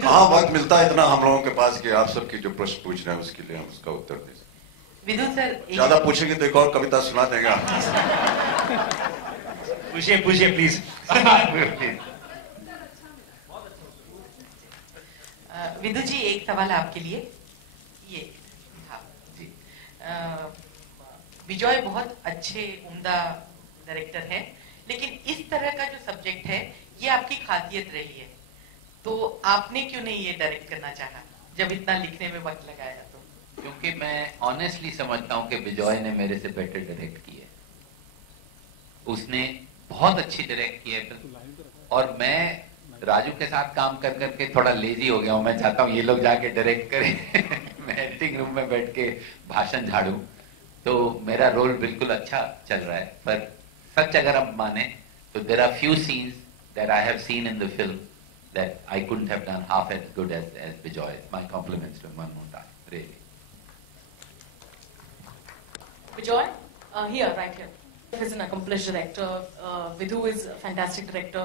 कहाँ वक्त मिलता है इतना हम लोगों के पास कि आप सबकी जो प्रश्न पूछ रहे हैं उसके लिए हम उसका उत्तर दे सकें। विदु सर ज्यादा पूछेंगे तो एक और कविता सुना देगा। पूछिए पूछिए प्लीज। विदु जी एक सवाल आपके लिए। ये हाँ जी, विजय बहुत अच्छे उम्दा डायरेक्टर है, लेकिन इस तरह का जो सब्जेक्ट है ये आपकी खासियत रही है, तो आपने क्यों नहीं ये डायरेक्ट करना चाहा जब इतना लिखने में वक्त लगाया? तो क्योंकि मैं ऑनेस्टली समझता हूँ कि विजय ने मेरे से बेटर डायरेक्ट किया। उसने बहुत अच्छी डायरेक्ट की है और मैं राजू के साथ काम कर करके थोड़ा लेजी हो गया हूँ। मैं चाहता हूँ ये लोग जाके डायरेक्ट करें मैं एडिटिंग रूम में बैठ के भाषण झाड़ू, तो मेरा रोल बिल्कुल अच्छा चल रहा है। पर सच अगर आप माने तो there are few scenes that I have seen in the film that I couldn't have done half as good as Bijoy. My compliments to him one more time, really. Bijoy, here, right here. He's an accomplished director. Vidhu is a fantastic director.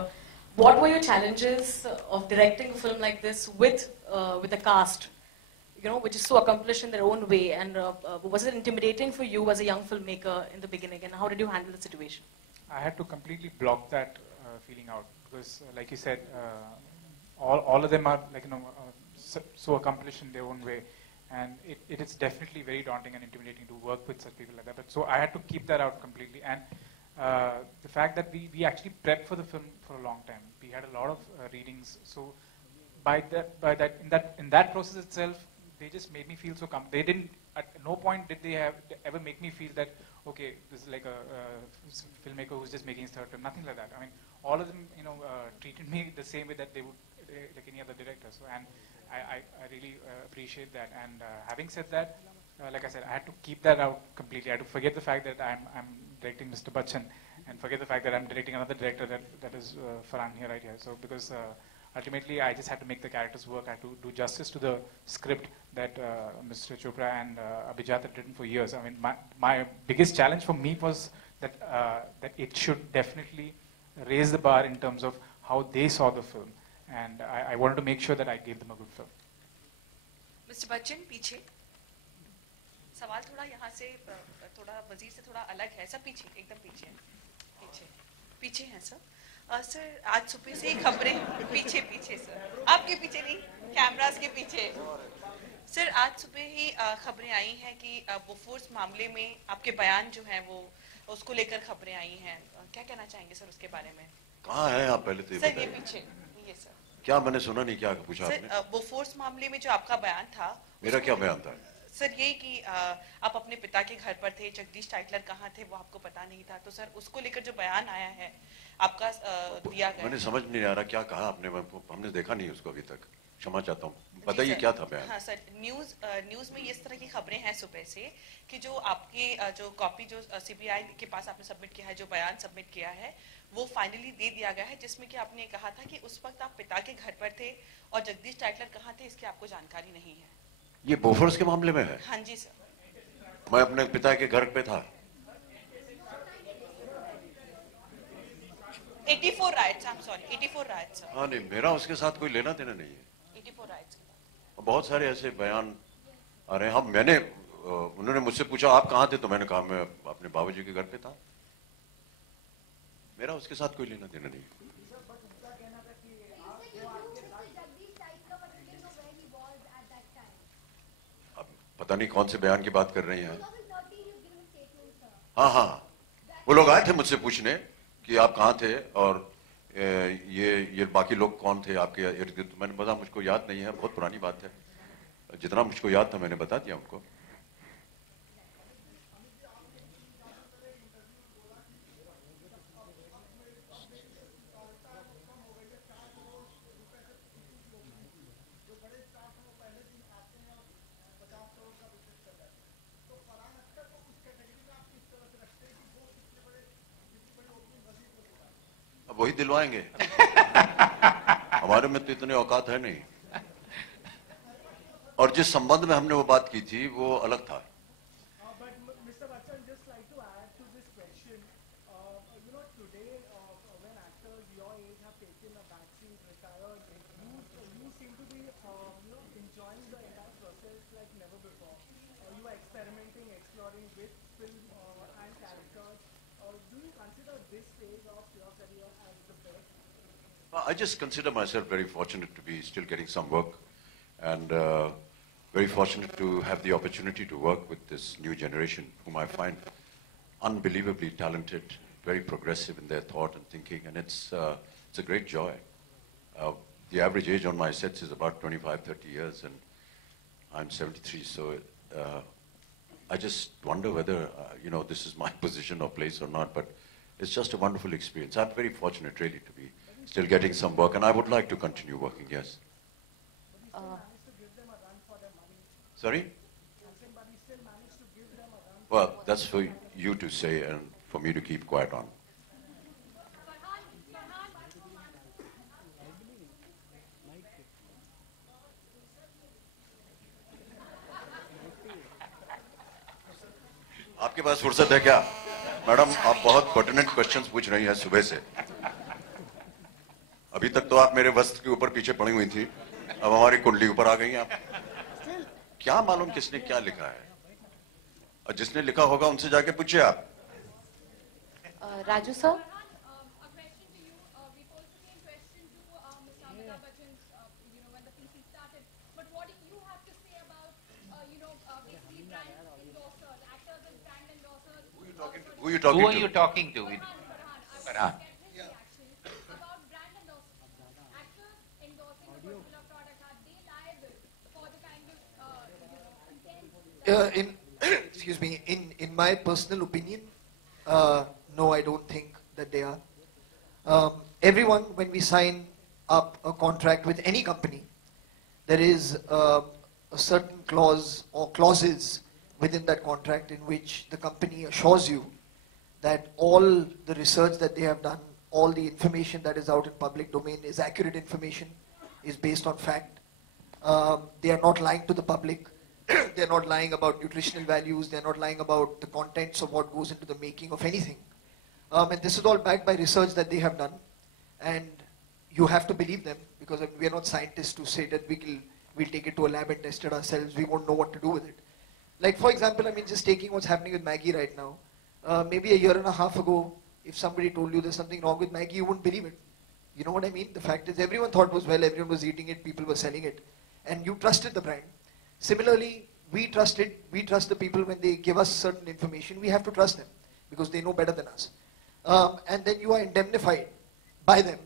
What were your challenges of directing a film like this with a cast, you know, which is so accomplished in their own way? And was it intimidating for you as a young filmmaker in the beginning? And how did you handle the situation? I had to completely block that feeling out because, like you said, all of them are like so accomplished in their own way, and it is definitely very daunting and intimidating to work with such people like that. But so I had to keep that out completely, and the fact that we actually prepped for the film for a long time. We had a lot of readings, so in that process itself, they just made me feel so they didn't, at no point did they ever make me feel that okay, this is like a filmmaker who's just making his third film. Nothing like that. I mean, all of them, treated me the same way that they would like any other director. So, and I really appreciate that. And having said that, like I said, I had to keep that out completely. I had to forget the fact that I'm directing Mr. Bachchan, and forget the fact that I'm directing another director that is Farhan here, right here. So, because ultimately, I just had to make the characters work. I had to do justice to the script that Mr. Chopra and Abhijat had written for years. I mean, my biggest challenge for me was that that it should definitely raise the bar in terms of how they saw the film, and I wanted to make sure that I gave them a good film. Mr. Bachchan, पीछे सवाल थोड़ा यहाँ से थोड़ा वजीर से थोड़ा अलग है, सब पीछे एकदम पीछे हैं सर। सर आज सुबह से ही खबरें पीछे सर, आपके पीछे नहीं, कैमरास के पीछे। सर आज सुबह ही खबरें आई हैं कि बोफोर्स मामले में आपके बयान जो हैं वो उसको लेकर खबरें आई हैं, क्या कहना चाहेंगे सर उसके बारे में? कहाँ हैं आप पहले तो ये सर ये पीछे ये सर। क्या मैंने सुना नहीं, क्या पूछा आपने? सर बोफोर्स मामले में जो आपका बयान था। मेरा क्या बयान था? सर ये कि आप अपने पिता के घर पर थे, जगदीश टाइटलर कहाँ थे वो आपको पता नहीं था, तो सर उसको लेकर जो बयान आया है आपका दिया गया। मैंने समझ नहीं आ रहा क्या कहा आपने, हमने देखा नहीं उसको अभी तक, क्षमा चाहता हूँ, बताइए क्या था बयान? हाँ सर, न्यूज में इस तरह की खबरें हैं सुबह से कि जो आपके जो कॉपी जो सीबीआई के पास आपने सबमिट किया है, जो बयान सबमिट किया है वो फाइनली दे दिया गया है, जिसमें कि आपने कहा था कि उस वक्त आप पिता के घर पर थे और जगदीश टाइटलर कहाँ थे इसकी आपको जानकारी नहीं है। ये बोफोर्स के मामले में है? हाँ जी सर। मैं अपने पिता के घर पे था। 84 rights, I am sorry, 84 rights sir. हाँ नहीं, मेरा उसके साथ कोई लेना देना नहीं है। 84 राइट्स। बहुत सारे ऐसे बयान आ रहे हैं। हम मैंने उन्होंने मुझसे पूछा आप कहाँ थे, तो मैंने कहा मैं अपने बाबूजी के घर पे था। मेरा उसके साथ कोई लेना देना नहीं। अब पता नहीं कौन से बयान की बात कर रही हैं। हाँ, वो लोग आए थे मुझसे पूछने कि आप कहाँ थे और ये बाकी लोग कौन थे आपके इर्द गिर्द। मैंने बताया मुझको याद नहीं है, बहुत पुरानी बात है, जितना मुझको याद था मैंने बता दिया उनको। वही दिलवाएंगे हमारे में तो इतने औकात है नहीं। और जिस संबंध में हमने वो बात की थी वो अलग था। like never before. You are experimenting, exploring with film and characters. Do you consider this phase of your career as the best? I just consider myself very fortunate to be still getting some work, and very fortunate to have the opportunity to work with this new generation, whom I find unbelievably talented, very progressive in their thought and thinking, and it's a great joy. The average age on my sets is about 25, 30 years, and I'm 73, so I just wonder whether, this is my position or place or not, but it's just a wonderful experience. I'm very fortunate, really, to be still getting some work, and I would like to continue working, yes. Sorry? Well, that's for you to say and for me to keep quiet on. आपके पास फुर्सत है क्या? Madam, आप बहुत pertinent questions पूछ रही हैं सुबह से. अभी तक तो आप मेरे वस्त्र के ऊपर पीछे पड़ी हुई थी, अब हमारी कुंडली ऊपर आ गई हैं आप. क्या मालूम किसने क्या लिखा है, और जिसने लिखा होगा उनसे जाके पूछिए आप. Raju sir? A question to you. We posed the same question to Mr. Amitabh Bachchan, when the PC started. But what do you have to say about, basically brand endorsers, actors as brand endorsers? Who are you talking to? Farhan. About brand endorsers. Actors endorsing a particular product, are they liable for the kind of content? Excuse me, in my personal opinion, no, I don't think that they are. Everyone, when we sign up a contract with any company, there is a certain clause or clauses within that contract in which the company assures you that all the research that they have done, all the information that is out in public domain is accurate information, is based on fact. They are not lying to the public. They're not lying about nutritional values. They're not lying about the contents of what goes into the making of anything. And this is all backed by research that they have done. And you have to believe them, because we are not scientists to say that we'll take it to a lab and test it ourselves. We won't know what to do with it. Like, for example, just taking what's happening with Maggie right now. Maybe a year and a half ago, if somebody told you there's something wrong with Maggie, you wouldn't believe it. You know what I mean? The fact is, everyone thought it was well, everyone was eating it, people were selling it. And you trusted the brand. Similarly, we trust the people when they give us certain information. We have to trust them because they know better than us. And then you are indemnified by them.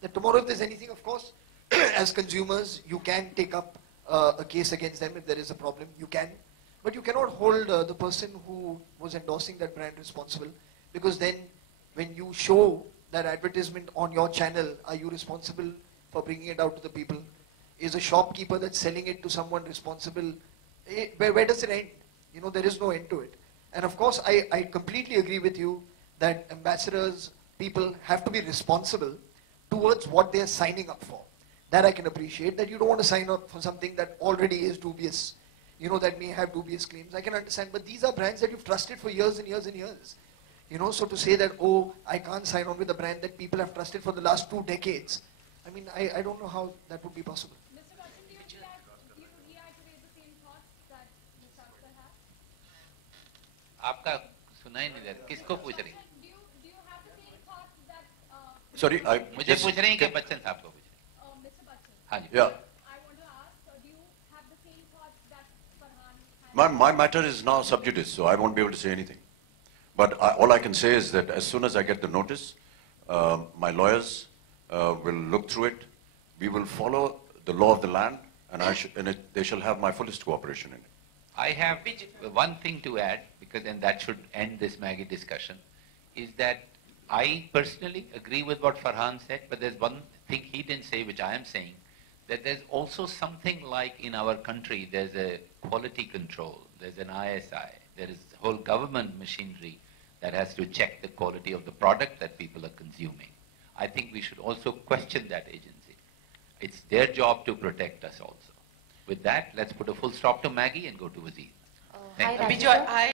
That tomorrow if there's anything, of course, as consumers, you can take up a case against them if there is a problem. You can. But you cannot hold the person who was endorsing that brand responsible, because then when you show that advertisement on your channel, are you responsible for bringing it out to the people? Is a shopkeeper that's selling it to someone responsible? Where does it end? There is no end to it. And of course, I completely agree with you that ambassadors, people have to be responsible towards what they are signing up for. That I can appreciate, that you don't want to sign up for something that already is dubious, that may have dubious claims. I can understand, but these are brands that you've trusted for years and years and years. So to say that, oh, I can't sign on with a brand that people have trusted for the last 2 decades, I don't know how that would be possible. Mr. Bachchan, do you reiterate the same thoughts that Mr. Akhtar has? आपका सुना ही नहीं दे रहा, किसको पूछ रही? Do you have the same thoughts that Sorry, मुझे पूछ रही हैं कि बच्चन साहब को पूछ? Mr. Bachchan? हाँ जी. Yeah. I want to ask, do you have the same thoughts that Farhan has? My matter is now sub judice, so I won't be able to say anything. But all I can say is that as soon as I get the notice, my lawyers will look through it. We will follow the law of the land, and they shall have my fullest cooperation in it. I have one thing to add, and that should end this Maggie discussion, is that I personally agree with what Farhan said, but there's one thing he didn't say, which I am saying, that there's also something like in our country, there's a quality control, there's an ISI, there is whole government machinery that has to check the quality of the product that people are consuming. I think we should also question that agency. It's their job to protect us also. With that, let's put a full stop to Maggie and go to Wazir. Hi, Bijoy, Raju sir.